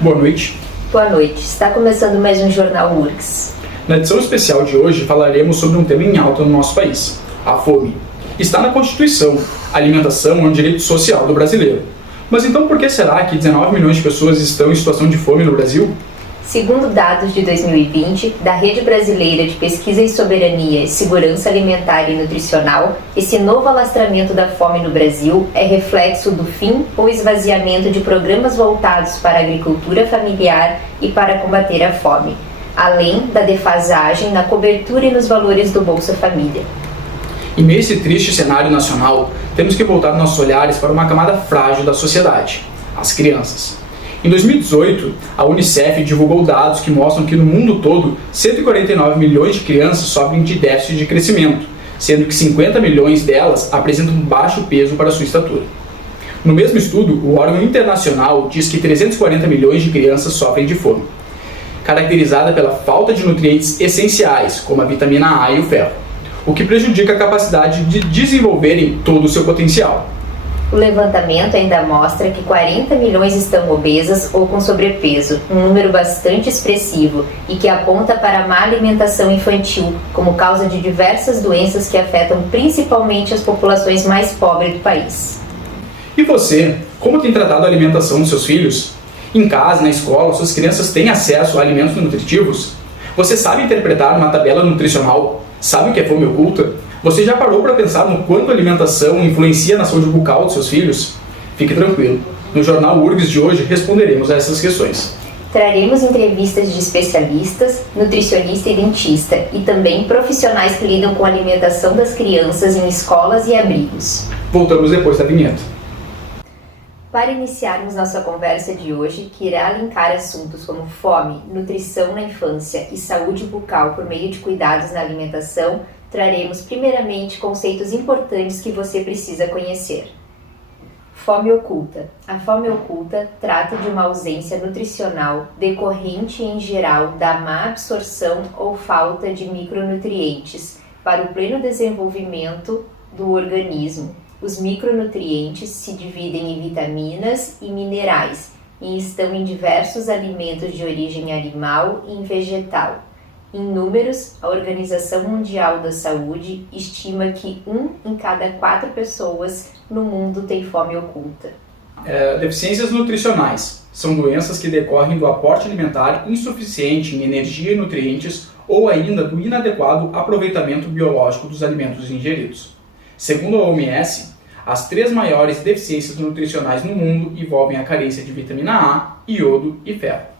Boa noite. Boa noite. Está começando mais um Jornal URGS. Na edição especial de hoje falaremos sobre um tema em alta no nosso país, a fome. Está na Constituição. A alimentação é um direito social do brasileiro. Mas então por que será que 19 milhões de pessoas estão em situação de fome no Brasil? Segundo dados de 2020 da Rede Brasileira de Pesquisa em Soberania e Segurança Alimentar e Nutricional, esse novo alastramento da fome no Brasil é reflexo do fim ou esvaziamento de programas voltados para a agricultura familiar e para combater a fome, além da defasagem na cobertura e nos valores do Bolsa Família. Em meio a esse triste cenário nacional, temos que voltar nossos olhares para uma camada frágil da sociedade, as crianças. Em 2018, a Unicef divulgou dados que mostram que no mundo todo, 149 milhões de crianças sofrem de déficit de crescimento, sendo que 50 milhões delas apresentam baixo peso para sua estatura. No mesmo estudo, o órgão internacional diz que 340 milhões de crianças sofrem de fome, caracterizada pela falta de nutrientes essenciais, como a vitamina A e o ferro, o que prejudica a capacidade de desenvolverem todo o seu potencial. O levantamento ainda mostra que 40 milhões estão obesas ou com sobrepeso, um número bastante expressivo e que aponta para a má alimentação infantil como causa de diversas doenças que afetam principalmente as populações mais pobres do país. E você, como tem tratado a alimentação dos seus filhos? Em casa, na escola, suas crianças têm acesso a alimentos nutritivos? Você sabe interpretar uma tabela nutricional? Sabe o que é fome oculta? Você já parou para pensar no quanto a alimentação influencia na saúde bucal dos seus filhos? Fique tranquilo, no Jornal URGS de hoje responderemos a essas questões. Traremos entrevistas de especialistas, nutricionista e dentista, e também profissionais que lidam com a alimentação das crianças em escolas e abrigos. Voltamos depois da vinheta. Para iniciarmos nossa conversa de hoje, que irá linkar assuntos como fome, nutrição na infância e saúde bucal por meio de cuidados na alimentação, traremos primeiramente conceitos importantes que você precisa conhecer. Fome oculta. A fome oculta trata de uma ausência nutricional decorrente em geral da má absorção ou falta de micronutrientes para o pleno desenvolvimento do organismo. Os micronutrientes se dividem em vitaminas e minerais e estão em diversos alimentos de origem animal e vegetal. Em números, a Organização Mundial da Saúde estima que 1 em cada 4 pessoas no mundo tem fome oculta. Deficiências nutricionais são doenças que decorrem do aporte alimentar insuficiente em energia e nutrientes ou ainda do inadequado aproveitamento biológico dos alimentos ingeridos. Segundo a OMS, as 3 maiores deficiências nutricionais no mundo envolvem a carência de vitamina A, iodo e ferro.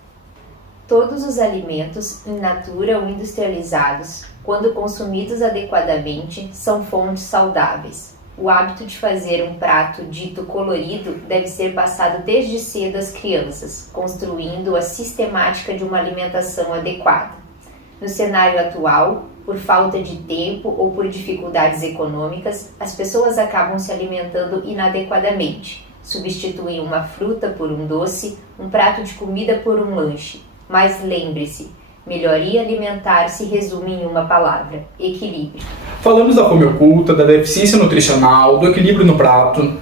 Todos os alimentos, in natura ou industrializados, quando consumidos adequadamente, são fontes saudáveis. O hábito de fazer um prato dito colorido deve ser passado desde cedo às crianças, construindo a sistemática de uma alimentação adequada. No cenário atual, por falta de tempo ou por dificuldades econômicas, as pessoas acabam se alimentando inadequadamente. Substituem uma fruta por um doce, um prato de comida por um lanche. Mas lembre-se, melhoria alimentar se resume em uma palavra: equilíbrio. Falamos da fome oculta, da deficiência nutricional, do equilíbrio no prato.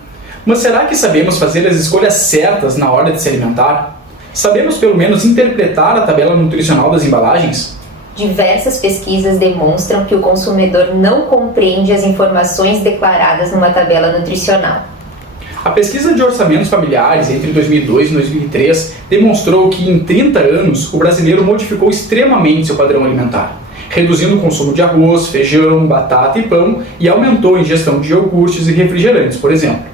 Mas será que sabemos fazer as escolhas certas na hora de se alimentar? Sabemos pelo menos interpretar a tabela nutricional das embalagens? Diversas pesquisas demonstram que o consumidor não compreende as informações declaradas numa tabela nutricional. A pesquisa de orçamentos familiares entre 2002 e 2003 demonstrou que em 30 anos o brasileiro modificou extremamente seu padrão alimentar, reduzindo o consumo de arroz, feijão, batata e pão e aumentou a ingestão de iogurtes e refrigerantes, por exemplo.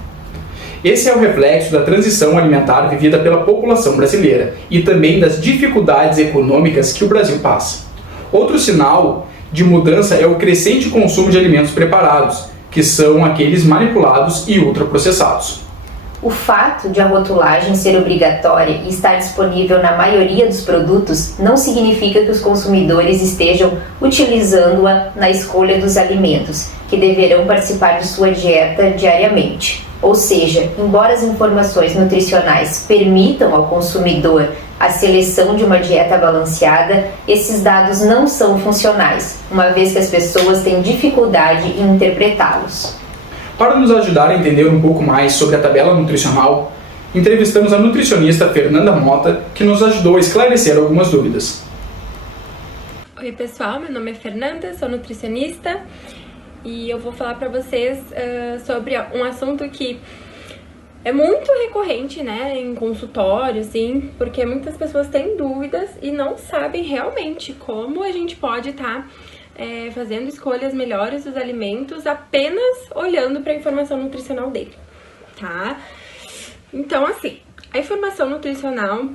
Esse é o reflexo da transição alimentar vivida pela população brasileira e também das dificuldades econômicas que o Brasil passa. Outro sinal de mudança é o crescente consumo de alimentos preparados, que são aqueles manipulados e ultraprocessados. O fato de a rotulagem ser obrigatória e estar disponível na maioria dos produtos não significa que os consumidores estejam utilizando-a na escolha dos alimentos, que deverão participar de sua dieta diariamente. Ou seja, embora as informações nutricionais permitam ao consumidor a seleção de uma dieta balanceada, esses dados não são funcionais, uma vez que as pessoas têm dificuldade em interpretá-los. Para nos ajudar a entender um pouco mais sobre a tabela nutricional, entrevistamos a nutricionista Fernanda Mota, que nos ajudou a esclarecer algumas dúvidas. Oi pessoal, meu nome é Fernanda, sou nutricionista e eu vou falar para vocês sobre um assunto que é muito recorrente, né, em consultório, assim, porque muitas pessoas têm dúvidas e não sabem realmente como a gente pode estar fazendo escolhas melhores dos alimentos apenas olhando para a informação nutricional dele, tá? Então, assim, a informação nutricional,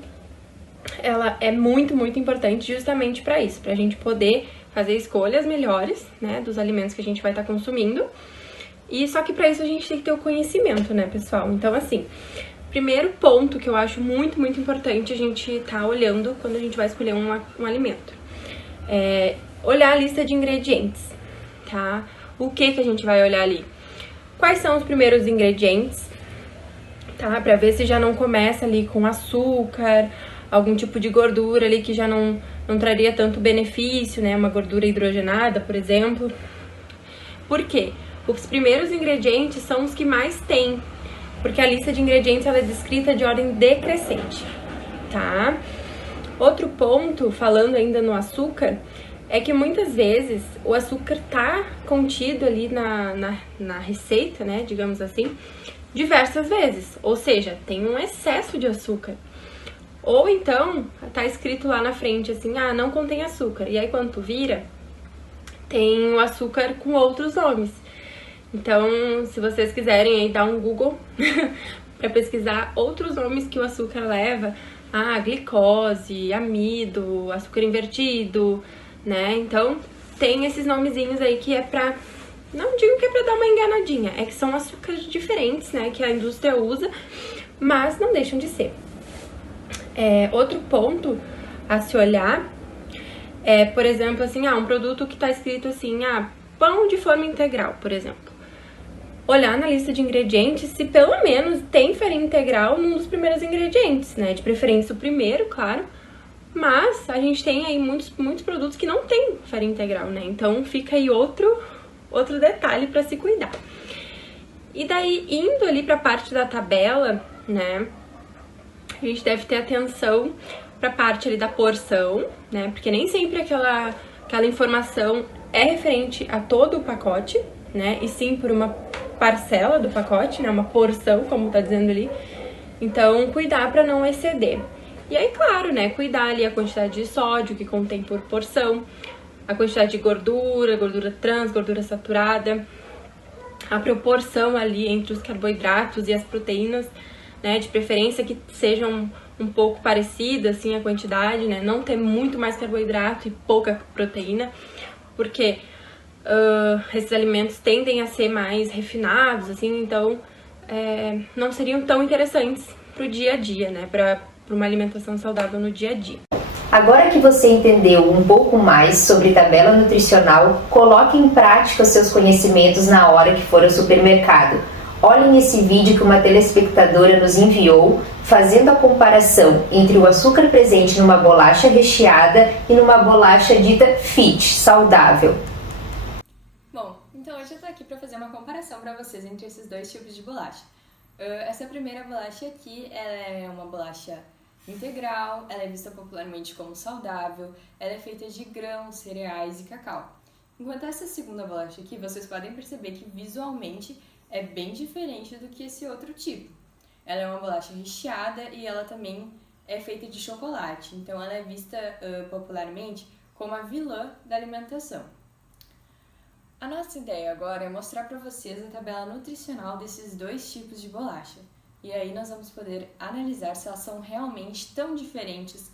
ela é muito importante justamente para isso, para a gente poder fazer escolhas melhores, né, dos alimentos que a gente vai estar consumindo. E só que para isso a gente tem que ter o conhecimento, né, pessoal? Então, assim, primeiro ponto que eu acho muito importante a gente estar olhando quando a gente vai escolher um alimento é olhar a lista de ingredientes, tá? O que a gente vai olhar ali? Quais são os primeiros ingredientes, tá? Pra ver se já não começa ali com açúcar, algum tipo de gordura ali que já não traria tanto benefício, né? Uma gordura hidrogenada, por exemplo. Por quê? Os primeiros ingredientes são os que mais tem, porque a lista de ingredientes ela é descrita de ordem decrescente, tá? Outro ponto, falando ainda no açúcar, é que muitas vezes o açúcar tá contido ali na receita, né, digamos assim, diversas vezes, ou seja, tem um excesso de açúcar. Ou então, tá escrito lá na frente assim, não contém açúcar, e aí quando tu vira, tem o açúcar com outros nomes. Então, se vocês quiserem aí dar um Google para pesquisar outros nomes que o açúcar leva, glicose, amido, açúcar invertido, né? Então, tem esses nomezinhos aí que é pra... Não digo que é pra dar uma enganadinha, é que são açúcares diferentes, né? Que a indústria usa, mas não deixam de ser. Outro ponto a se olhar é, por exemplo, assim, um produto que tá escrito assim, pão de forma integral, por exemplo. Olhar na lista de ingredientes se pelo menos tem farinha integral num dos primeiros ingredientes, né? De preferência o primeiro, claro. Mas a gente tem aí muitos produtos que não tem farinha integral, né? Então fica aí outro detalhe para se cuidar. E daí, indo ali para a parte da tabela, né? A gente deve ter atenção para a parte ali da porção, né? Porque nem sempre aquela informação é referente a todo o pacote, né? E sim por uma parcela do pacote, né? Uma porção, como tá dizendo ali. Então, cuidar para não exceder. E aí, claro, né, cuidar ali a quantidade de sódio que contém por porção, a quantidade de gordura trans, gordura saturada, a proporção ali entre os carboidratos e as proteínas, né, de preferência que sejam um pouco parecidas, assim, a quantidade, né, não ter muito mais carboidrato e pouca proteína, porque esses alimentos tendem a ser mais refinados, assim, então não seriam tão interessantes pro dia a dia, né, para uma alimentação saudável no dia a dia. Agora que você entendeu um pouco mais sobre tabela nutricional, coloque em prática os seus conhecimentos na hora que for ao supermercado. Olhem esse vídeo que uma telespectadora nos enviou, fazendo a comparação entre o açúcar presente numa bolacha recheada e numa bolacha dita fit, saudável. Bom, então hoje eu tô aqui para fazer uma comparação para vocês entre esses dois tipos de bolacha. Essa primeira bolacha aqui, ela é uma bolacha integral, ela é vista popularmente como saudável, ela é feita de grãos, cereais e cacau. Enquanto essa segunda bolacha aqui, vocês podem perceber que visualmente é bem diferente do que esse outro tipo. Ela é uma bolacha recheada e ela também é feita de chocolate, então ela é vista popularmente como a vilã da alimentação. A nossa ideia agora é mostrar para vocês a tabela nutricional desses dois tipos de bolacha. E aí nós vamos poder analisar se elas são realmente tão diferentes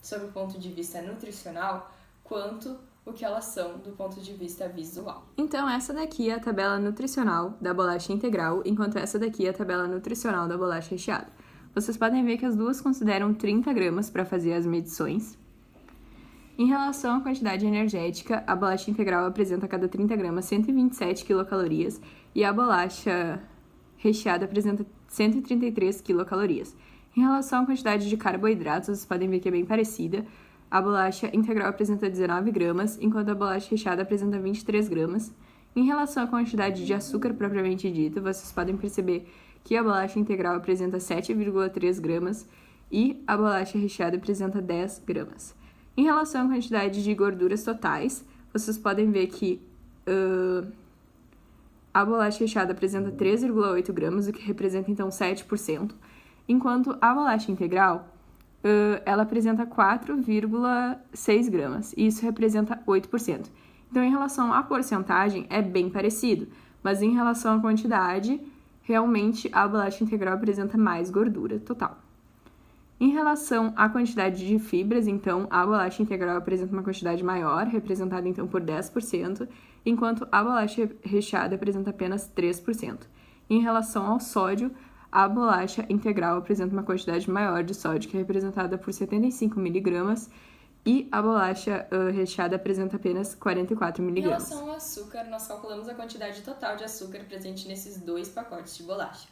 sob o ponto de vista nutricional quanto o que elas são do ponto de vista visual. Então essa daqui é a tabela nutricional da bolacha integral, enquanto essa daqui é a tabela nutricional da bolacha recheada. Vocês podem ver que as duas consideram 30 gramas para fazer as medições. Em relação à quantidade energética, a bolacha integral apresenta a cada 30 gramas 127 quilocalorias e a bolacha recheada apresenta 133 quilocalorias. Em relação à quantidade de carboidratos, vocês podem ver que é bem parecida. A bolacha integral apresenta 19 gramas, enquanto a bolacha recheada apresenta 23 gramas. Em relação à quantidade de açúcar propriamente dita, vocês podem perceber que a bolacha integral apresenta 7,3 gramas e a bolacha recheada apresenta 10 gramas. Em relação à quantidade de gorduras totais, vocês podem ver que a bolacha recheada apresenta 3,8 gramas, o que representa então 7%, enquanto a bolacha integral ela apresenta 4,6 gramas, e isso representa 8%. Então, em relação à porcentagem, é bem parecido, mas em relação à quantidade, realmente a bolacha integral apresenta mais gordura total. Em relação à quantidade de fibras, então, a bolacha integral apresenta uma quantidade maior, representada então por 10%, enquanto a bolacha recheada apresenta apenas 3%. Em relação ao sódio, a bolacha integral apresenta uma quantidade maior de sódio, que é representada por 75 mg, e a bolacha recheada apresenta apenas 44 mg. Em relação ao açúcar, nós calculamos a quantidade total de açúcar presente nesses 2 pacotes de bolacha.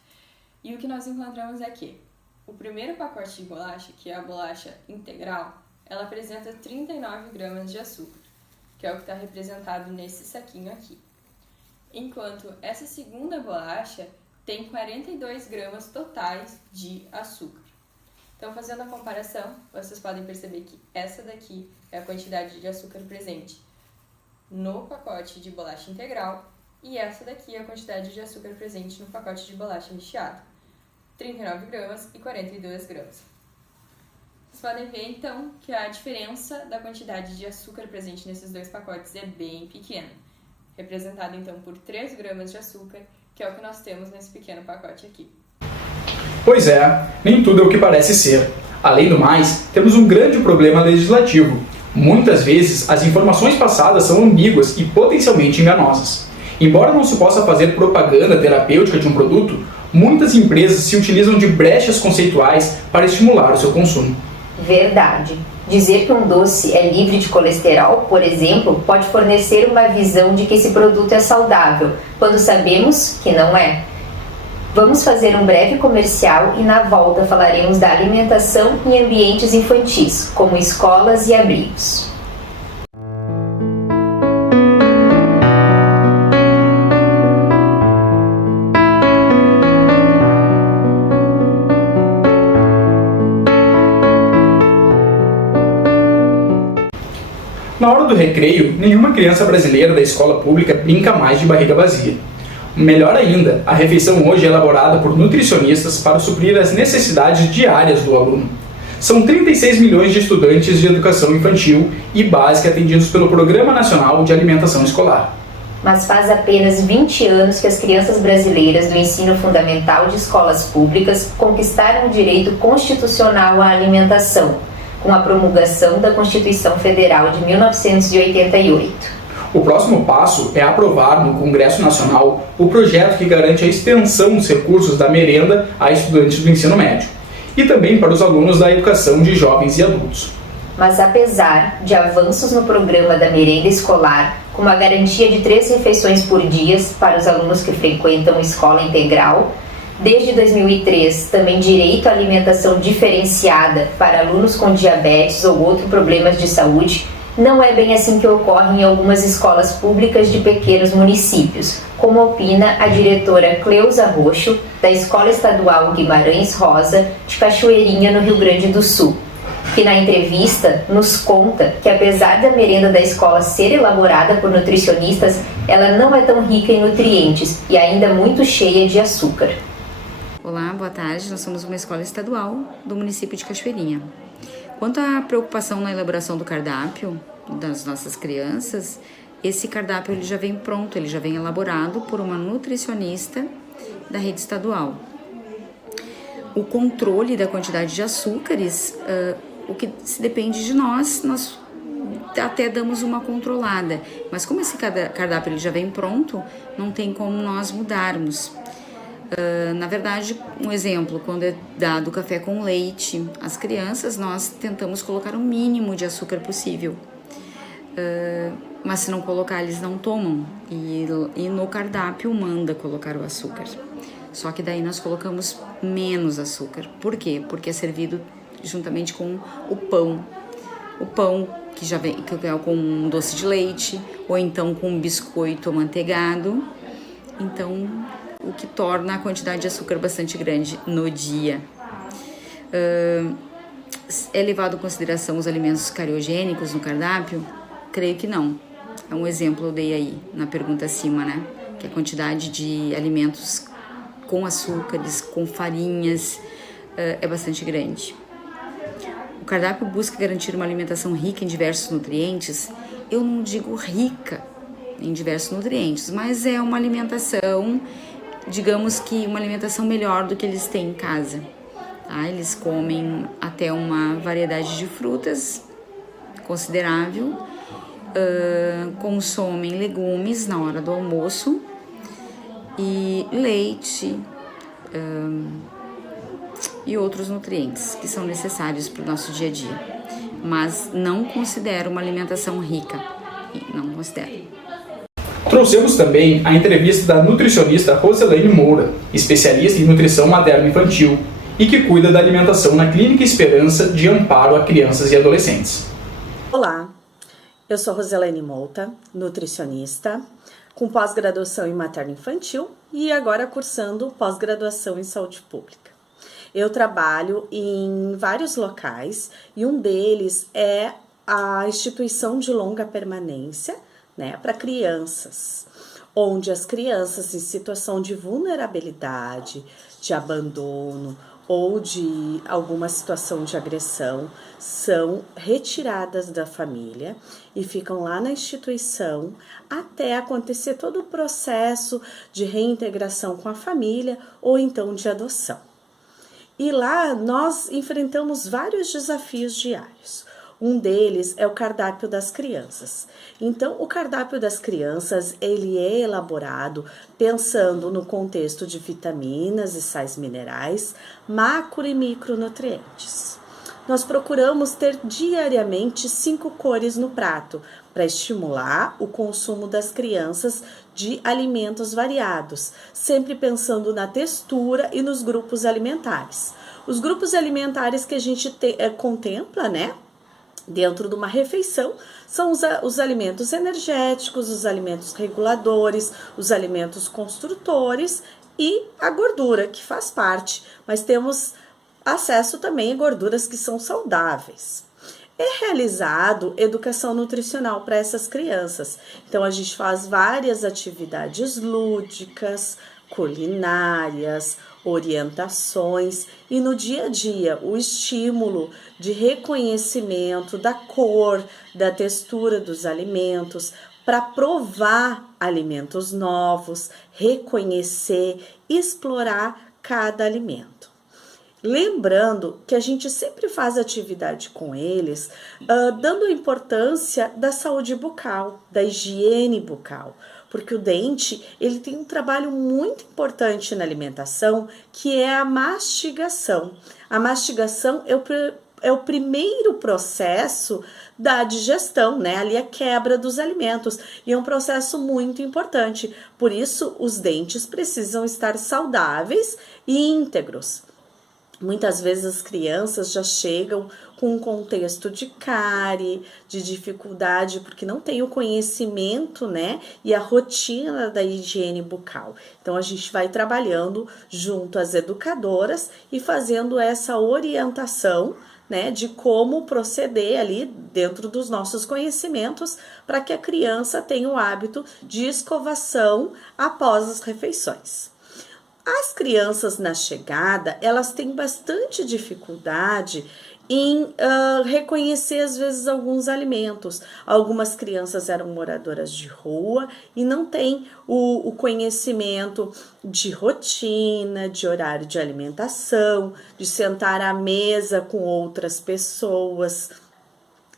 E o que nós encontramos é que o primeiro pacote de bolacha, que é a bolacha integral, ela apresenta 39 gramas de açúcar, que é o que está representado nesse saquinho aqui. Enquanto essa segunda bolacha tem 42 gramas totais de açúcar. Então, fazendo a comparação, vocês podem perceber que essa daqui é a quantidade de açúcar presente no pacote de bolacha integral e essa daqui é a quantidade de açúcar presente no pacote de bolacha recheada, 39 gramas e 42 gramas. Vocês podem ver, então, que a diferença da quantidade de açúcar presente nesses 2 pacotes é bem pequena, representada, então, por 3 gramas de açúcar, que é o que nós temos nesse pequeno pacote aqui. Pois é, nem tudo é o que parece ser. Além do mais, temos um grande problema legislativo. Muitas vezes, as informações passadas são ambíguas e potencialmente enganosas. Embora não se possa fazer propaganda terapêutica de um produto, muitas empresas se utilizam de brechas conceituais para estimular o seu consumo. Verdade. Dizer que um doce é livre de colesterol, por exemplo, pode fornecer uma visão de que esse produto é saudável, quando sabemos que não é. Vamos fazer um breve comercial e na volta falaremos da alimentação em ambientes infantis, como escolas e abrigos. Na hora do recreio, nenhuma criança brasileira da escola pública brinca mais de barriga vazia. Melhor ainda, a refeição hoje é elaborada por nutricionistas para suprir as necessidades diárias do aluno. São 36 milhões de estudantes de educação infantil e básica atendidos pelo Programa Nacional de Alimentação Escolar. Mas faz apenas 20 anos que as crianças brasileiras do ensino fundamental de escolas públicas conquistaram o direito constitucional à alimentação, com a promulgação da Constituição Federal de 1988. O próximo passo é aprovar no Congresso Nacional o projeto que garante a extensão dos recursos da merenda a estudantes do ensino médio e também para os alunos da educação de jovens e adultos. Mas apesar de avanços no programa da merenda escolar, com uma garantia de 3 refeições por dia para os alunos que frequentam escola integral, desde 2003 também direito à alimentação diferenciada para alunos com diabetes ou outros problemas de saúde, não é bem assim que ocorre em algumas escolas públicas de pequenos municípios, como opina a diretora Cleusa Roxo, da Escola Estadual Guimarães Rosa, de Cachoeirinha, no Rio Grande do Sul, que na entrevista nos conta que apesar da merenda da escola ser elaborada por nutricionistas, ela não é tão rica em nutrientes e ainda muito cheia de açúcar. Olá, boa tarde. Nós somos uma escola estadual do município de Cachoeirinha. Quanto à preocupação na elaboração do cardápio das nossas crianças, esse cardápio ele já vem pronto, ele já vem elaborado por uma nutricionista da rede estadual. O controle da quantidade de açúcares, o que se depende de nós até damos uma controlada, mas como esse cardápio ele já vem pronto, não tem como nós mudarmos. Na verdade, um exemplo, quando é dado café com leite às crianças, nós tentamos colocar o mínimo de açúcar possível, mas se não colocar, eles não tomam, e no cardápio manda colocar o açúcar, só que daí nós colocamos menos açúcar. Por quê? Porque é servido juntamente com o pão. o pão, que já vem com um doce de leite, ou então com um biscoito amanteigado. Então, o que torna a quantidade de açúcar bastante grande no dia. É levado em consideração os alimentos cariogênicos no cardápio? Creio que não. É um exemplo eu dei aí na pergunta acima, né? Que a quantidade de alimentos com açúcares, com farinhas, é bastante grande. O cardápio busca garantir uma alimentação rica em diversos nutrientes. Eu não digo rica em diversos nutrientes, mas é uma alimentação, digamos que uma alimentação melhor do que eles têm em casa. Tá? Eles comem até uma variedade de frutas considerável, consomem legumes na hora do almoço e leite e outros nutrientes que são necessários para o nosso dia a dia. Mas não considero uma alimentação rica, não considero. Trouxemos também a entrevista da nutricionista Roselaine Moura, especialista em nutrição materno-infantil e que cuida da alimentação na Clínica Esperança de Amparo a Crianças e Adolescentes. Olá, eu sou Roselaine Moura, nutricionista, com pós-graduação em materno-infantil e agora cursando pós-graduação em saúde pública. Eu trabalho em vários locais e um deles é a instituição de longa permanência, né, para crianças, onde as crianças em situação de vulnerabilidade, de abandono ou de alguma situação de agressão são retiradas da família e ficam lá na instituição até acontecer todo o processo de reintegração com a família ou então de adoção. E lá nós enfrentamos vários desafios diários. Um deles é o cardápio das crianças. Então, o cardápio das crianças, ele é elaborado pensando no contexto de vitaminas e sais minerais, macro e micronutrientes. Nós procuramos ter diariamente 5 cores no prato para estimular o consumo das crianças de alimentos variados, sempre pensando na textura e nos grupos alimentares. Os grupos alimentares que a gente contempla, né, dentro de uma refeição, são os alimentos energéticos, os alimentos reguladores, os alimentos construtores e a gordura, que faz parte, mas temos acesso também a gorduras que são saudáveis. É realizado educação nutricional para essas crianças, então a gente faz várias atividades lúdicas, culinárias, orientações e no dia a dia o estímulo de reconhecimento da cor, da textura dos alimentos, para provar alimentos novos, reconhecer, explorar cada alimento. Lembrando que a gente sempre faz atividade com eles, dando importância da saúde bucal, da higiene bucal, porque o dente ele tem um trabalho muito importante na alimentação, que é a mastigação. A mastigação é o primeiro processo da digestão, né? Ali a quebra dos alimentos, e é um processo muito importante. Por isso, os dentes precisam estar saudáveis e íntegros. Muitas vezes as crianças já chegam com um contexto de cárie, de dificuldade, porque não tem o conhecimento, né, e a rotina da higiene bucal. Então, a gente vai trabalhando junto às educadoras e fazendo essa orientação, né, de como proceder ali dentro dos nossos conhecimentos para que a criança tenha o hábito de escovação após as refeições. As crianças na chegada, elas têm bastante dificuldade em reconhecer às vezes alguns alimentos. Algumas crianças eram moradoras de rua e não têm o conhecimento de rotina, de horário de alimentação, de sentar à mesa com outras pessoas,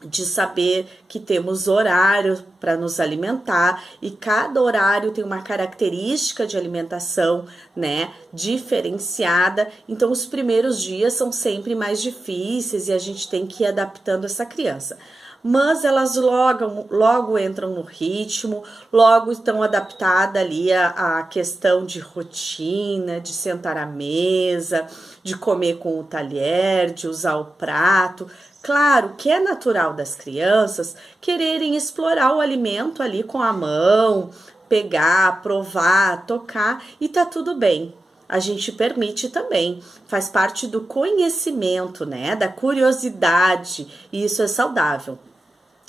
de saber que temos horário para nos alimentar e cada horário tem uma característica de alimentação, né, diferenciada. Então, os primeiros dias são sempre mais difíceis e a gente tem que ir adaptando essa criança. mas elas logo entram no ritmo, logo estão adaptadas ali à questão de rotina, de sentar à mesa, de comer com o talher, de usar o prato. Claro que é natural das crianças quererem explorar o alimento ali com a mão, pegar, provar, tocar, e tá tudo bem. A gente permite também, faz parte do conhecimento, né, da curiosidade, e isso é saudável.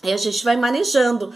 E a gente vai manejando.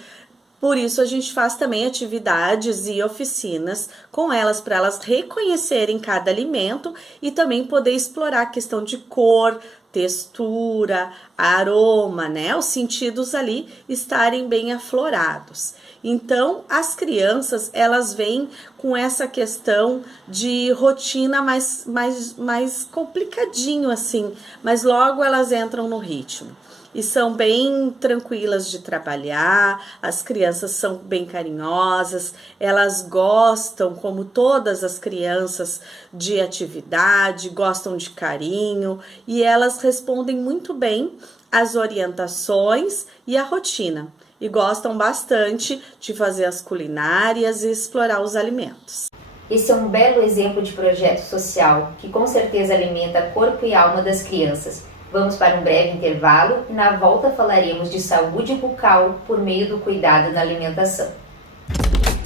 Por isso a gente faz também atividades e oficinas com elas, para elas reconhecerem cada alimento e também poder explorar a questão de cor, textura, aroma, né? Os sentidos ali estarem bem aflorados. Então, as crianças, elas vêm com essa questão de rotina mais complicadinho assim, mas logo elas entram no ritmo. E são bem tranquilas de trabalhar, as crianças são bem carinhosas, elas gostam, como todas as crianças, de atividade, gostam de carinho, e elas respondem muito bem às orientações e à rotina, e gostam bastante de fazer as culinárias e explorar os alimentos. Esse é um belo exemplo de projeto social que com certeza alimenta corpo e alma das crianças. Vamos para um breve intervalo e na volta falaremos de saúde bucal por meio do cuidado na alimentação.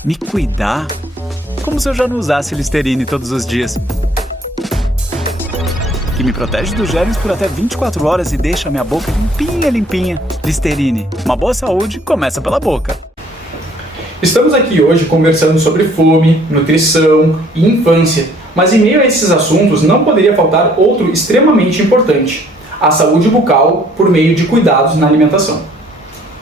Me cuidar? Como se eu já não usasse Listerine todos os dias. Que me protege dos germes por até 24 horas e deixa minha boca limpinha. Listerine, uma boa saúde começa pela boca. Estamos aqui hoje conversando sobre fome, nutrição e infância, mas em meio a esses assuntos não poderia faltar outro extremamente importante: a saúde bucal por meio de cuidados na alimentação.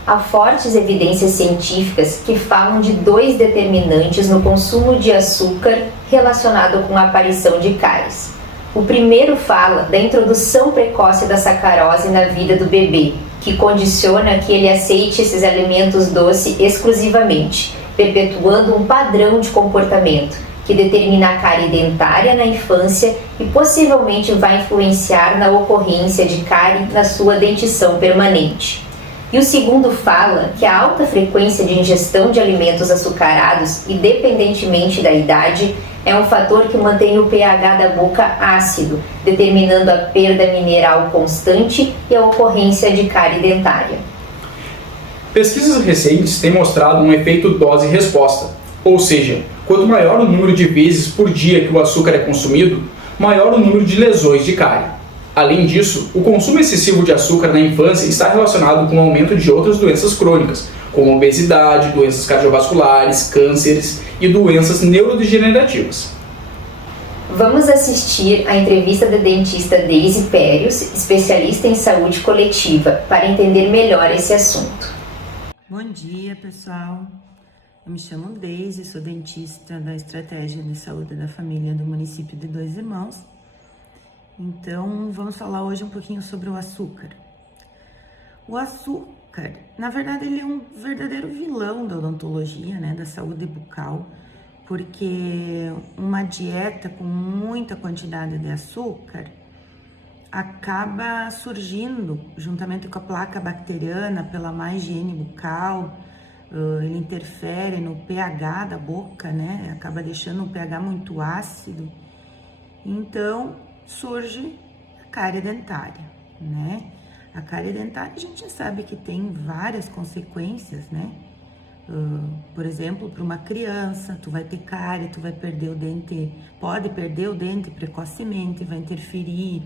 Há fortes evidências científicas que falam de 2 determinantes no consumo de açúcar relacionado com a aparição de cáries. O primeiro fala da introdução precoce da sacarose na vida do bebê, que condiciona que ele aceite esses alimentos doces exclusivamente, perpetuando um padrão de comportamento que determina a cárie dentária na infância e possivelmente vai influenciar na ocorrência de cárie na sua dentição permanente. E o segundo fala que a alta frequência de ingestão de alimentos açucarados, independentemente da idade, é um fator que mantém o pH da boca ácido, determinando a perda mineral constante e a ocorrência de cárie dentária. Pesquisas recentes têm mostrado um efeito dose-resposta, ou seja, quanto maior o número de vezes por dia que o açúcar é consumido, maior o número de lesões de cárie. Além disso, o consumo excessivo de açúcar na infância está relacionado com o aumento de outras doenças crônicas, como obesidade, doenças cardiovasculares, cânceres e doenças neurodegenerativas. Vamos assistir à entrevista da dentista Daisy Périos, especialista em saúde coletiva, para entender melhor esse assunto. Bom dia, pessoal. Eu me chamo Daisy, sou dentista da Estratégia de Saúde da Família do município de Dois Irmãos. Então, vamos falar hoje um pouquinho sobre o açúcar. O açúcar, na verdade, ele é um verdadeiro vilão da odontologia, né, da saúde bucal, porque uma dieta com muita quantidade de açúcar acaba surgindo, juntamente com a placa bacteriana, pela má higiene bucal. Ele interfere no pH da boca, né? Acaba deixando o pH muito ácido. Então, surge a cárie dentária, né? A cárie dentária, a gente sabe que tem várias consequências, né? Por exemplo, para uma criança, tu vai ter cárie, tu vai perder o dente, pode perder o dente precocemente, vai interferir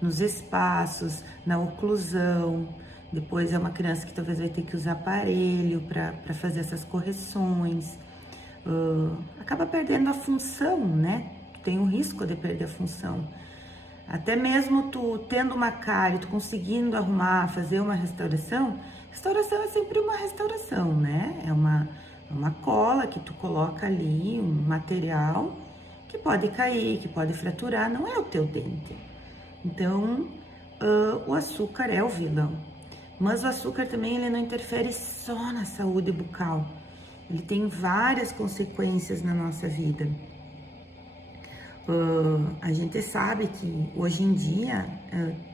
nos espaços, na oclusão. Depois é uma criança que talvez vai ter que usar aparelho para fazer essas correções. Acaba perdendo a função, né? Tem o risco de perder a função. Até mesmo tu tendo uma cárie, tu conseguindo arrumar, fazer uma restauração, restauração é sempre uma restauração, né? É uma cola que tu coloca ali, um material que pode cair, que pode fraturar, não é o teu dente. Então, o açúcar é o vilão. Mas o açúcar também ele não interfere só na saúde bucal. Ele tem várias consequências na nossa vida. A gente sabe que hoje em dia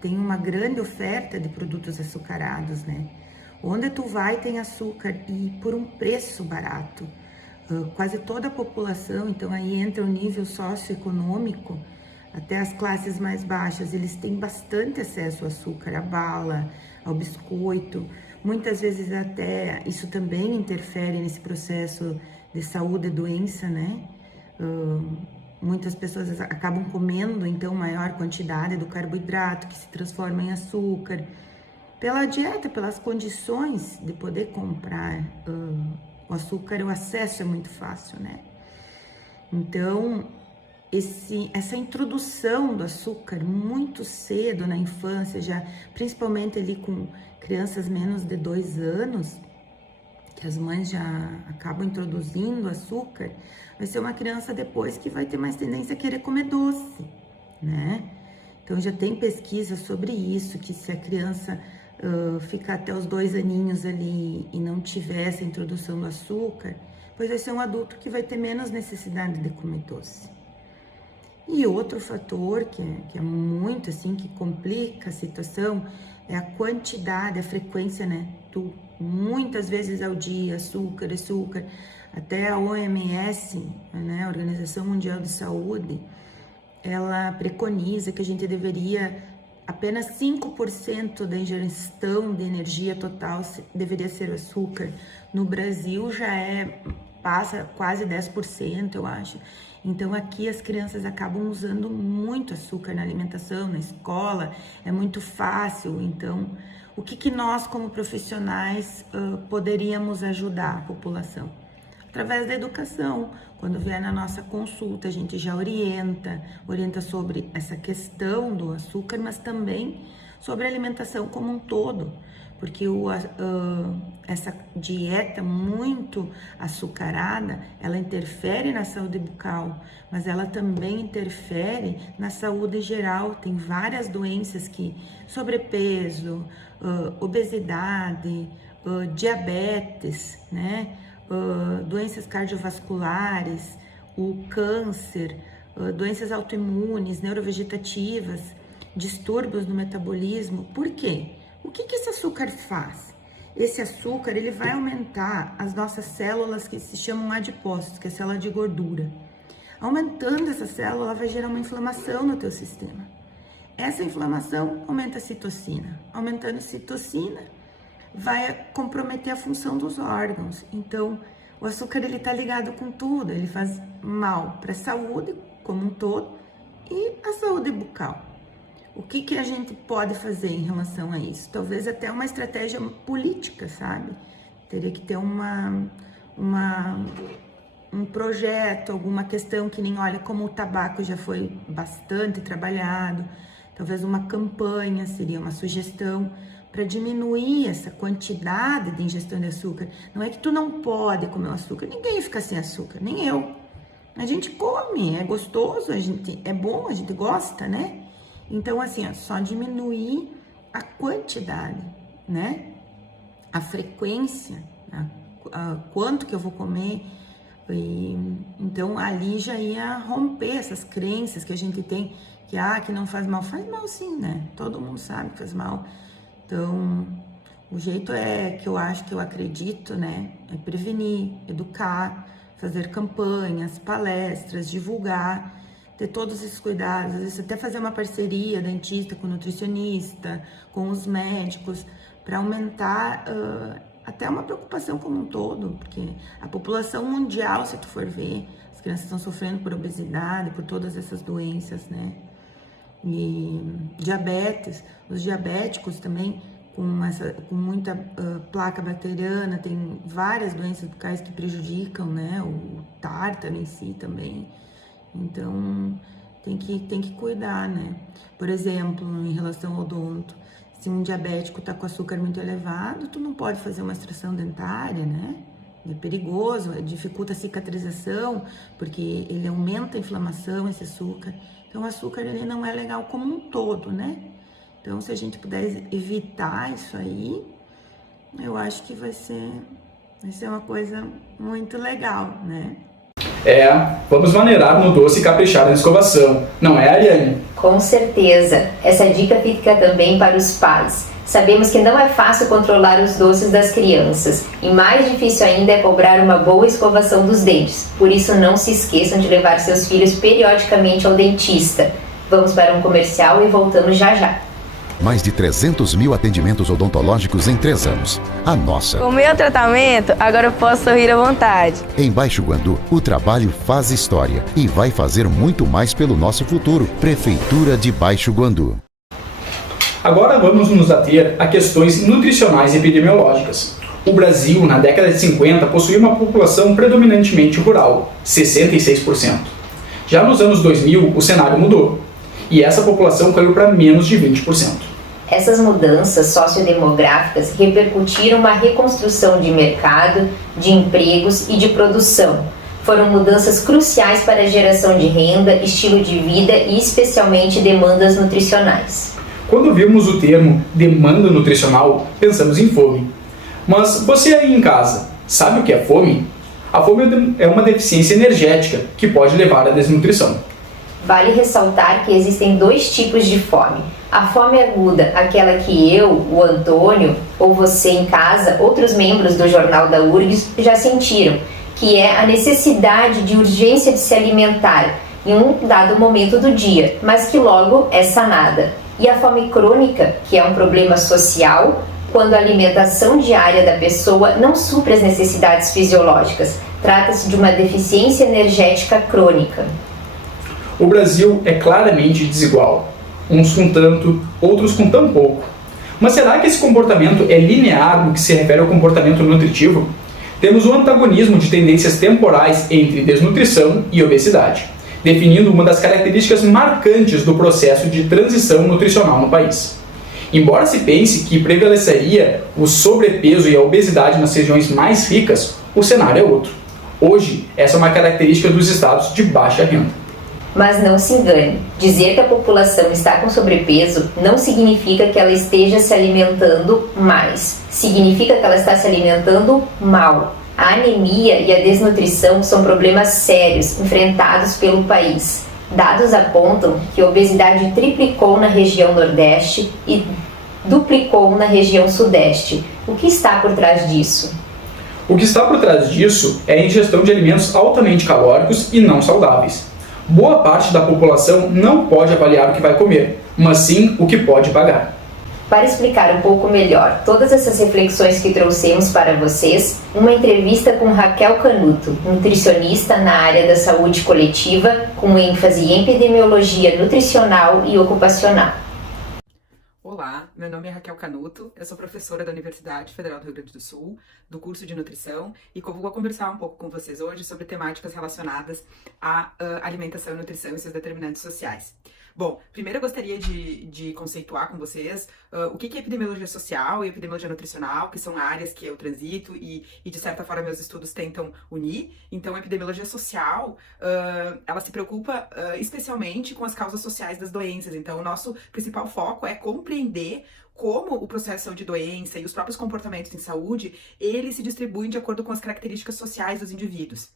tem uma grande oferta de produtos açucarados, né? Onde tu vai tem açúcar e por um preço barato. Quase toda a população, então aí entra o nível socioeconômico, até as classes mais baixas, eles têm bastante acesso ao açúcar, à bala, ao biscoito. Muitas vezes até isso também interfere nesse processo de saúde e doença, né? Muitas pessoas acabam comendo, então, maior quantidade do carboidrato, que se transforma em açúcar. Pela dieta, pelas condições de poder comprar o açúcar, o acesso é muito fácil, né? Então, essa introdução do açúcar muito cedo na infância, já principalmente ali com crianças menos de 2 anos, que as mães já acabam introduzindo açúcar, vai ser uma criança depois que vai ter mais tendência a querer comer doce, né? Então já tem pesquisa sobre isso, que se a criança ficar até os 2 aninhos ali e não tiver essa introdução do açúcar, pois vai ser um adulto que vai ter menos necessidade de comer doce. E outro fator que é muito assim, que complica a situação, é a quantidade, a frequência, né? Muitas vezes ao dia, açúcar. Até a OMS, né, a Organização Mundial de Saúde, ela preconiza que a gente deveria, apenas 5% da ingestão de energia total deveria ser o açúcar. No Brasil já passa quase 10%, eu acho. Então aqui as crianças acabam usando muito açúcar na alimentação, na escola, é muito fácil. Então, o que nós como profissionais poderíamos ajudar a população? Através da educação. Quando vier na nossa consulta, a gente já orienta sobre essa questão do açúcar, mas também sobre a alimentação como um todo, porque essa dieta muito açucarada, ela interfere na saúde bucal, mas ela também interfere na saúde geral. Tem várias doenças sobrepeso, obesidade, diabetes, né? Doenças cardiovasculares, o câncer, doenças autoimunes, neurovegetativas, distúrbios no metabolismo. Por quê? O que esse açúcar faz? Esse açúcar, ele vai aumentar as nossas células que se chamam adipócitos, que é a célula de gordura. Aumentando essa célula, ela vai gerar uma inflamação no teu sistema. Essa inflamação aumenta a citocina. Aumentando a citocina, vai comprometer a função dos órgãos. Então, o açúcar, ele tá ligado com tudo. Ele faz mal para a saúde como um todo e a saúde bucal. O que a gente pode fazer em relação a isso? Talvez até uma estratégia política, sabe? Teria que ter um projeto, alguma questão que nem, olha, como o tabaco já foi bastante trabalhado, talvez uma campanha seria uma sugestão para diminuir essa quantidade de ingestão de açúcar. Não é que tu não pode comer o açúcar, ninguém fica sem açúcar, nem eu. A gente come, é gostoso, é bom, a gente gosta, né? Então, assim, só diminuir a quantidade, né? A frequência, quanto que eu vou comer. Então, ali já ia romper essas crenças que a gente tem, que não faz mal. Faz mal sim, né? Todo mundo sabe que faz mal. Então, o jeito que eu acredito, né? É prevenir, educar, fazer campanhas, palestras, divulgar, ter todos esses cuidados, às vezes até fazer uma parceria dentista com nutricionista, com os médicos, para aumentar até uma preocupação como um todo, porque a população mundial, se tu for ver, as crianças estão sofrendo por obesidade, por todas essas doenças, né? E diabetes, os diabéticos também, com muita placa bacteriana, tem várias doenças bucais que prejudicam, né? O tártaro em si também. Então, tem que cuidar, né? Por exemplo, em relação ao odonto, se um diabético tá com açúcar muito elevado, tu não pode fazer uma extração dentária, né? É perigoso, dificulta a cicatrização, porque ele aumenta a inflamação, esse açúcar. Então, o açúcar, ele não é legal como um todo, né? Então, se a gente puder evitar isso aí, eu acho que vai ser uma coisa muito legal, né? Vamos maneirar no doce e caprichar na escovação, não é, Ariane? Com certeza. Essa dica fica também para os pais. Sabemos que não é fácil controlar os doces das crianças e mais difícil ainda é cobrar uma boa escovação dos dentes. Por isso, não se esqueçam de levar seus filhos periodicamente ao dentista. Vamos para um comercial e voltamos já já. Mais de 300 mil atendimentos odontológicos em 3 anos. A nossa. Com o meu tratamento, agora eu posso sorrir à vontade. Em Baixo Guandu, o trabalho faz história e vai fazer muito mais pelo nosso futuro. Prefeitura de Baixo Guandu. Agora vamos nos ater a questões nutricionais e epidemiológicas. O Brasil, na década de 50, possuía uma população predominantemente rural, 66%. Já nos anos 2000, o cenário mudou, e essa população caiu para menos de 20%. Essas mudanças sociodemográficas repercutiram uma reconstrução de mercado, de empregos e de produção. Foram mudanças cruciais para a geração de renda, estilo de vida e especialmente demandas nutricionais. Quando vimos o termo demanda nutricional, pensamos em fome. Mas você aí em casa, sabe o que é fome? A fome é uma deficiência energética que pode levar à desnutrição. Vale ressaltar que existem 2 tipos de fome. A fome aguda, aquela que eu, o Antônio, ou você em casa, outros membros do Jornal da URGS já sentiram, que é a necessidade de urgência de se alimentar em um dado momento do dia, mas que logo é sanada. E a fome crônica, que é um problema social, quando a alimentação diária da pessoa não supre as necessidades fisiológicas. Trata-se de uma deficiência energética crônica. O Brasil é claramente desigual, uns com tanto, outros com tão pouco. Mas será que esse comportamento é linear no que se refere ao comportamento nutritivo? Temos um antagonismo de tendências temporais entre desnutrição e obesidade, definindo uma das características marcantes do processo de transição nutricional no país. Embora se pense que prevaleceria o sobrepeso e a obesidade nas regiões mais ricas, o cenário é outro. Hoje, essa é uma característica dos estados de baixa renda. Mas não se engane, dizer que a população está com sobrepeso não significa que ela esteja se alimentando mais, significa que ela está se alimentando mal. A anemia e a desnutrição são problemas sérios enfrentados pelo país. Dados apontam que a obesidade triplicou na região Nordeste e duplicou na região Sudeste. O que está por trás disso? O que está por trás disso é a ingestão de alimentos altamente calóricos e não saudáveis. Boa parte da população não pode avaliar o que vai comer, mas sim o que pode pagar. Para explicar um pouco melhor todas essas reflexões que trouxemos para vocês, uma entrevista com Raquel Canuto, nutricionista na área da saúde coletiva, com ênfase em epidemiologia nutricional e ocupacional. Olá, meu nome é Raquel Canuto, eu sou professora da Universidade Federal do Rio Grande do Sul, do curso de Nutrição, e vou conversar um pouco com vocês hoje sobre temáticas relacionadas à alimentação e nutrição e seus determinantes sociais. Bom, primeiro eu gostaria de conceituar com vocês o que é epidemiologia social e epidemiologia nutricional, que são áreas que eu transito e de certa forma meus estudos tentam unir. Então, a epidemiologia social, ela se preocupa especialmente com as causas sociais das doenças. Então, o nosso principal foco é compreender como o processo de saúde e doença e os próprios comportamentos em saúde, eles se distribuem de acordo com as características sociais dos indivíduos.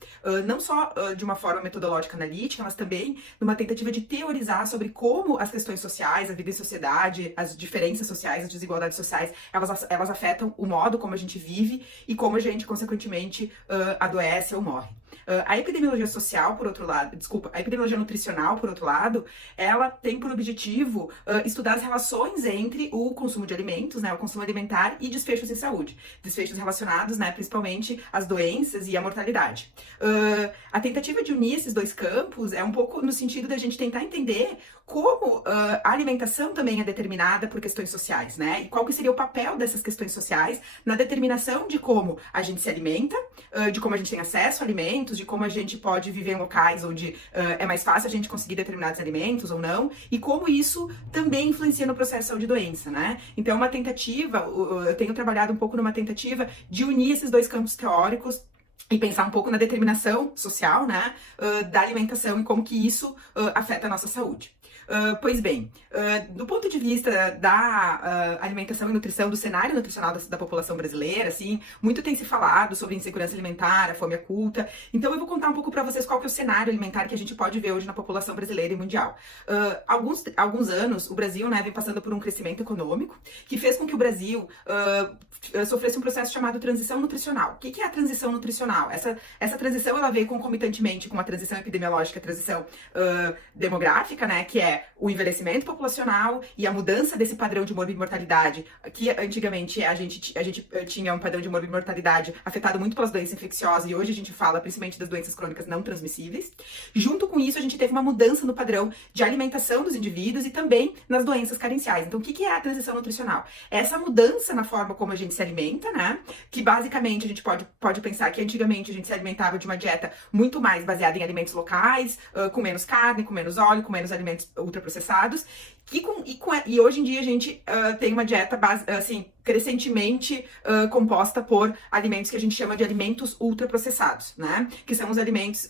Não só de uma forma metodológica analítica, mas também numa tentativa de teorizar sobre como as questões sociais, a vida em sociedade, as diferenças sociais, as desigualdades sociais, elas afetam o modo como a gente vive e como a gente, consequentemente, adoece ou morre. A epidemiologia social, por outro lado, a epidemiologia nutricional, por outro lado, ela tem por objetivo estudar as relações entre o consumo de alimentos, né, o consumo alimentar e desfechos em saúde. Desfechos relacionados, né, principalmente às doenças e à mortalidade. A tentativa de unir esses dois campos é um pouco no sentido da gente tentar entender como a alimentação também é determinada por questões sociais, né? E qual que seria o papel dessas questões sociais na determinação de como a gente se alimenta, de como a gente tem acesso a alimentos, de como a gente pode viver em locais onde é mais fácil a gente conseguir determinados alimentos ou não, e como isso também influencia no processo de saúde e doença, né? Então é uma tentativa, eu tenho trabalhado um pouco numa tentativa de unir esses dois campos teóricos e pensar um pouco na determinação social, né, da alimentação e como que isso afeta a nossa saúde. Pois bem, do ponto de vista da alimentação e nutrição, do cenário nutricional da população brasileira, assim, muito tem se falado sobre insegurança alimentar, a fome oculta. Então eu vou contar um pouco para vocês qual que é o cenário alimentar que a gente pode ver hoje na população brasileira e mundial. Alguns anos, o Brasil, né, vem passando por um crescimento econômico que fez com que o Brasil sofresse um processo chamado transição nutricional. O que é a transição nutricional? Essa transição, ela veio concomitantemente com a transição epidemiológica, a transição demográfica, né, que é o envelhecimento populacional e a mudança desse padrão de morbimortalidade, que antigamente a gente tinha um padrão de morbimortalidade afetado muito pelas doenças infecciosas, e hoje a gente fala principalmente das doenças crônicas não transmissíveis. Junto com isso, a gente teve uma mudança no padrão de alimentação dos indivíduos e também nas doenças carenciais. Então, o que é a transição nutricional? Essa mudança na forma como a gente se alimenta, né? Que basicamente a gente pode pensar que antigamente a gente se alimentava de uma dieta muito mais baseada em alimentos locais, com menos carne, com menos óleo, com menos alimentos ultraprocessados. E hoje em dia a gente tem uma dieta assim, crescentemente composta por alimentos que a gente chama de alimentos ultraprocessados, né? Que são os alimentos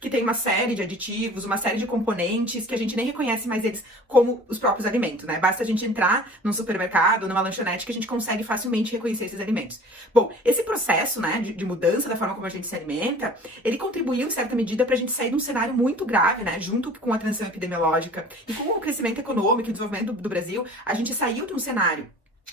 que tem uma série de aditivos, uma série de componentes que a gente nem reconhece mais eles como os próprios alimentos, né? Basta a gente entrar num supermercado, numa lanchonete, que a gente consegue facilmente reconhecer esses alimentos. Bom, esse processo, né, de mudança da forma como a gente se alimenta, ele contribuiu em certa medida para a gente sair de um cenário muito grave, né? Junto com a transição epidemiológica e com o crescimento econômico e desenvolvimento do Brasil, a gente saiu de um cenário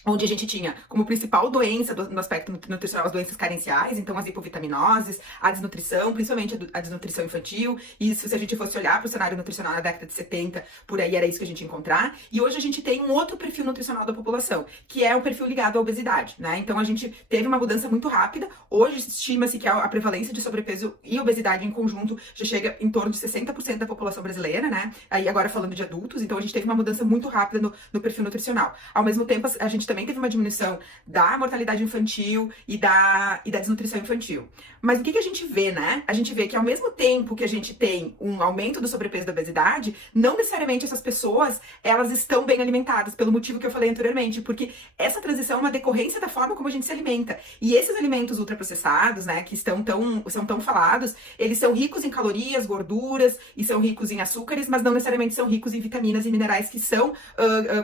onde a gente tinha como principal doença no aspecto nutricional as doenças carenciais, então as hipovitaminoses, a desnutrição, principalmente a desnutrição infantil, e se a gente fosse olhar para o cenário nutricional na década de 70, por aí era isso que a gente ia encontrar, e hoje a gente tem um outro perfil nutricional da população, que é um perfil ligado à obesidade, né? Então a gente teve uma mudança muito rápida, hoje estima-se que a prevalência de sobrepeso e obesidade em conjunto já chega em torno de 60% da população brasileira, né? Aí agora falando de adultos, então a gente teve uma mudança muito rápida no perfil nutricional. Ao mesmo tempo, a gente também teve uma diminuição da mortalidade infantil e da desnutrição infantil. Mas o que a gente vê, né? A gente vê que ao mesmo tempo que a gente tem um aumento do sobrepeso e da obesidade, não necessariamente essas pessoas, elas estão bem alimentadas, pelo motivo que eu falei anteriormente, porque essa transição é uma decorrência da forma como a gente se alimenta. E esses alimentos ultraprocessados, né, que são tão falados, eles são ricos em calorias, gorduras, e são ricos em açúcares, mas não necessariamente são ricos em vitaminas e minerais, que são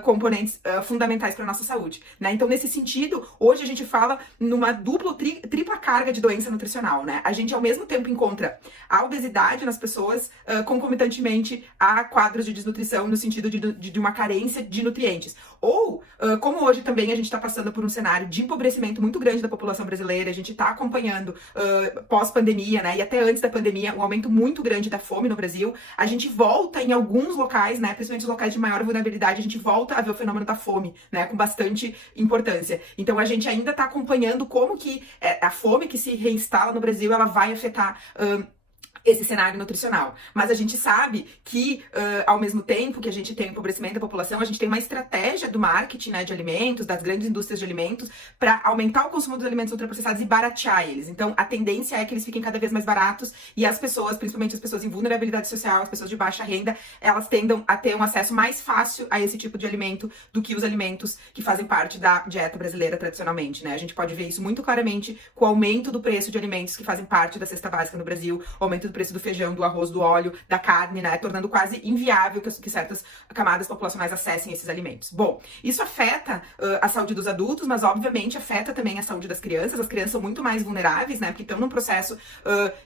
componentes fundamentais para a nossa saúde, né? Então, nesse sentido, hoje a gente fala numa dupla ou tripla carga de doença nutricional, né? A gente, ao mesmo tempo, encontra a obesidade nas pessoas, concomitantemente a quadros de desnutrição, no sentido de uma carência de nutrientes. Ou, como hoje também a gente está passando por um cenário de empobrecimento muito grande da população brasileira, a gente está acompanhando pós-pandemia, né? E até antes da pandemia, um aumento muito grande da fome no Brasil. A gente volta em alguns locais, né? Principalmente os locais de maior vulnerabilidade, a gente volta a ver o fenômeno da fome, né? Com bastante importância. Então a gente ainda está acompanhando como que a fome que se reinstala no Brasil, ela vai afetar esse cenário nutricional. Mas a gente sabe que, ao mesmo tempo que a gente tem o empobrecimento da população, a gente tem uma estratégia do marketing, né, de alimentos, das grandes indústrias de alimentos, para aumentar o consumo dos alimentos ultraprocessados e baratear eles. Então, a tendência é que eles fiquem cada vez mais baratos e as pessoas, principalmente as pessoas em vulnerabilidade social, as pessoas de baixa renda, elas tendam a ter um acesso mais fácil a esse tipo de alimento do que os alimentos que fazem parte da dieta brasileira tradicionalmente, né? A gente pode ver isso muito claramente com o aumento do preço de alimentos que fazem parte da cesta básica no Brasil, o aumento do preço do feijão, do arroz, do óleo, da carne, né? Tornando quase inviável que certas camadas populacionais acessem esses alimentos. Bom, isso afeta a saúde dos adultos, mas obviamente afeta também a saúde das crianças. As crianças são muito mais vulneráveis, né? Porque estão num processo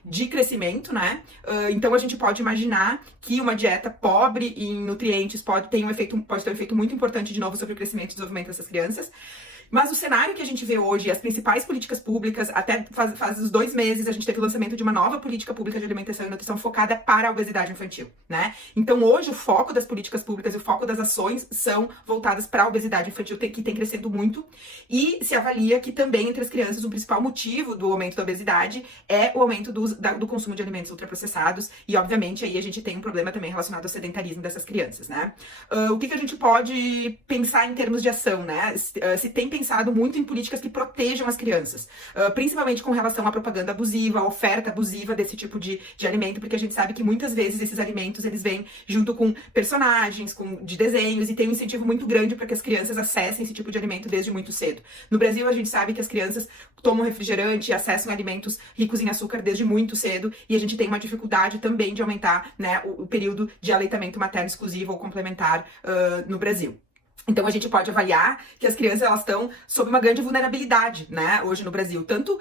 de crescimento, né? Então a gente pode imaginar que uma dieta pobre em nutrientes pode ter um efeito muito importante de novo sobre o crescimento e desenvolvimento dessas crianças. Mas o cenário que a gente vê hoje, as principais políticas públicas, até faz uns 2 meses, a gente teve o lançamento de uma nova política pública de alimentação e nutrição focada para a obesidade infantil, né? Então hoje o foco das políticas públicas e o foco das ações são voltadas para a obesidade infantil, que tem crescido muito, e se avalia que também entre as crianças o principal motivo do aumento da obesidade é o aumento do consumo de alimentos ultraprocessados, e obviamente aí a gente tem um problema também relacionado ao sedentarismo dessas crianças, né? O que a gente pode pensar em termos de ação, né? Se tem pensado muito em políticas que protejam as crianças, principalmente com relação à propaganda abusiva, à oferta abusiva desse tipo de alimento, porque a gente sabe que muitas vezes esses alimentos, eles vêm junto com personagens, de desenhos, e tem um incentivo muito grande para que as crianças acessem esse tipo de alimento desde muito cedo. No Brasil, a gente sabe que as crianças tomam refrigerante e acessam alimentos ricos em açúcar desde muito cedo, e a gente tem uma dificuldade também de aumentar, né, o período de aleitamento materno exclusivo ou complementar no Brasil. Então a gente pode avaliar que as crianças, elas estão sob uma grande vulnerabilidade, né, hoje no Brasil, tanto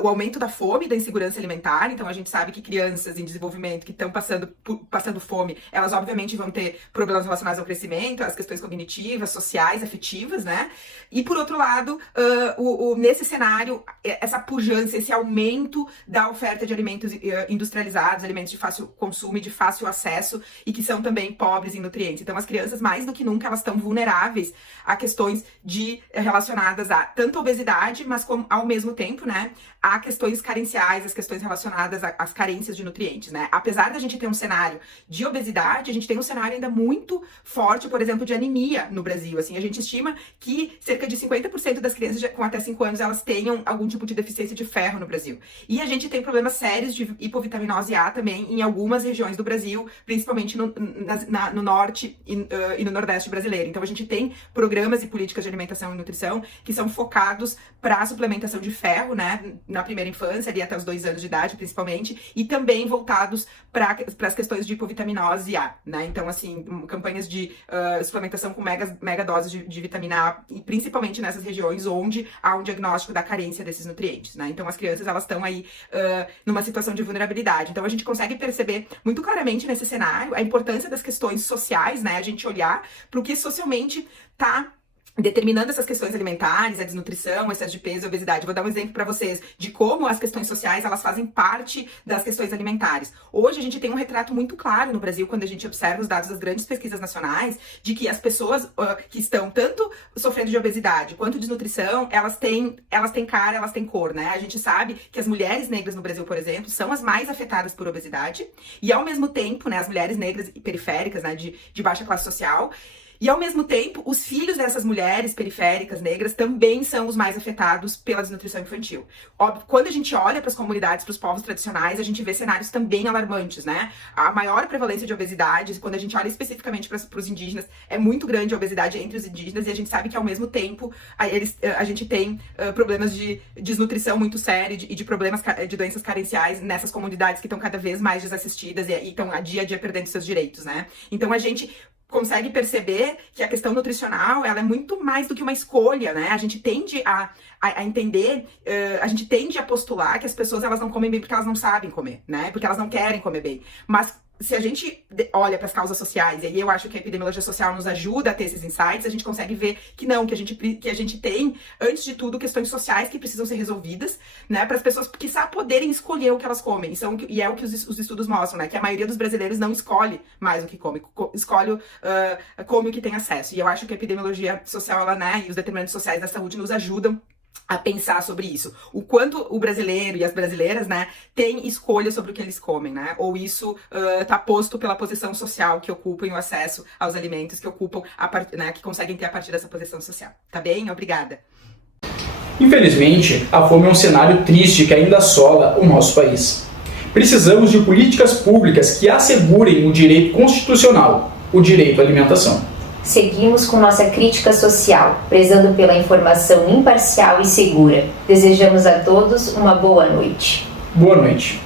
o aumento da fome e da insegurança alimentar. Então a gente sabe que crianças em desenvolvimento que estão passando fome, elas obviamente vão ter problemas relacionados ao crescimento, às questões cognitivas, sociais, afetivas, né? E por outro lado, nesse cenário, essa pujança, esse aumento da oferta de alimentos industrializados, alimentos de fácil consumo e de fácil acesso, e que são também pobres em nutrientes. Então as crianças, mais do que nunca, elas estão vulneráveis a questões relacionadas a tanto a obesidade, mas como, ao mesmo tempo, né, a questões carenciais, as questões relacionadas às carências de nutrientes, né? Apesar da gente ter um cenário de obesidade, a gente tem um cenário ainda muito forte, por exemplo, de anemia no Brasil. Assim, a gente estima que cerca de 50% das crianças com até 5 anos, elas tenham algum tipo de deficiência de ferro no Brasil. E a gente tem problemas sérios de hipovitaminose A também em algumas regiões do Brasil, principalmente no norte e no nordeste brasileiro. Então a gente tem programas e políticas de alimentação e nutrição que são focados para a suplementação de ferro, né, na primeira infância, ali até os 2 anos de idade, principalmente, e também voltados para as questões de hipovitaminose A, né? Então, assim, campanhas de suplementação com mega doses de vitamina A, e principalmente nessas regiões onde há um diagnóstico da carência desses nutrientes, né? Então, as crianças, elas estão aí numa situação de vulnerabilidade. Então, a gente consegue perceber muito claramente nesse cenário a importância das questões sociais, né? A gente olhar para o que socialmente está determinando essas questões alimentares, a desnutrição, excesso de peso e obesidade. Vou dar um exemplo para vocês de como as questões sociais, elas fazem parte das questões alimentares. Hoje a gente tem um retrato muito claro no Brasil, quando a gente observa os dados das grandes pesquisas nacionais, de que as pessoas que estão tanto sofrendo de obesidade quanto desnutrição, elas têm cara, elas têm cor, né? A gente sabe que as mulheres negras no Brasil, por exemplo, são as mais afetadas por obesidade, e ao mesmo tempo, né, as mulheres negras e periféricas, né, de baixa classe social. E, ao mesmo tempo, os filhos dessas mulheres periféricas, negras, também são os mais afetados pela desnutrição infantil. Óbvio, quando a gente olha para as comunidades, para os povos tradicionais, a gente vê cenários também alarmantes, né? A maior prevalência de obesidade, quando a gente olha especificamente para os indígenas, é muito grande a obesidade entre os indígenas, e a gente sabe que, ao mesmo tempo, a gente tem problemas de desnutrição muito sérios e de problemas de doenças carenciais nessas comunidades que estão cada vez mais desassistidas e estão a dia dia perdendo seus direitos, né? Então, a gente consegue perceber que a questão nutricional, ela é muito mais do que uma escolha, né? A gente tende a entender, a gente tende a postular que as pessoas, elas não comem bem porque elas não sabem comer, né? Porque elas não querem comer bem. Mas se a gente olha para as causas sociais, e aí eu acho que a epidemiologia social nos ajuda a ter esses insights, a gente consegue ver que não, que a gente tem, antes de tudo, questões sociais que precisam ser resolvidas, né, para as pessoas, quiçá, poderem escolher o que elas comem. E é o que os estudos mostram, né, que a maioria dos brasileiros não escolhe mais o que come, come o que tem acesso. E eu acho que a epidemiologia social, ela, né, e os determinantes sociais da saúde nos ajudam a pensar sobre isso. O quanto o brasileiro e as brasileiras, né, têm escolha sobre o que eles comem, né? Ou isso tá posto pela posição social que ocupam e o acesso aos alimentos que ocupam, né, que conseguem ter a partir dessa posição social. Tá bem? Obrigada. Infelizmente, a fome é um cenário triste que ainda assola o nosso país. Precisamos de políticas públicas que assegurem o direito constitucional, o direito à alimentação. Seguimos com nossa crítica social, prezando pela informação imparcial e segura. Desejamos a todos uma boa noite. Boa noite.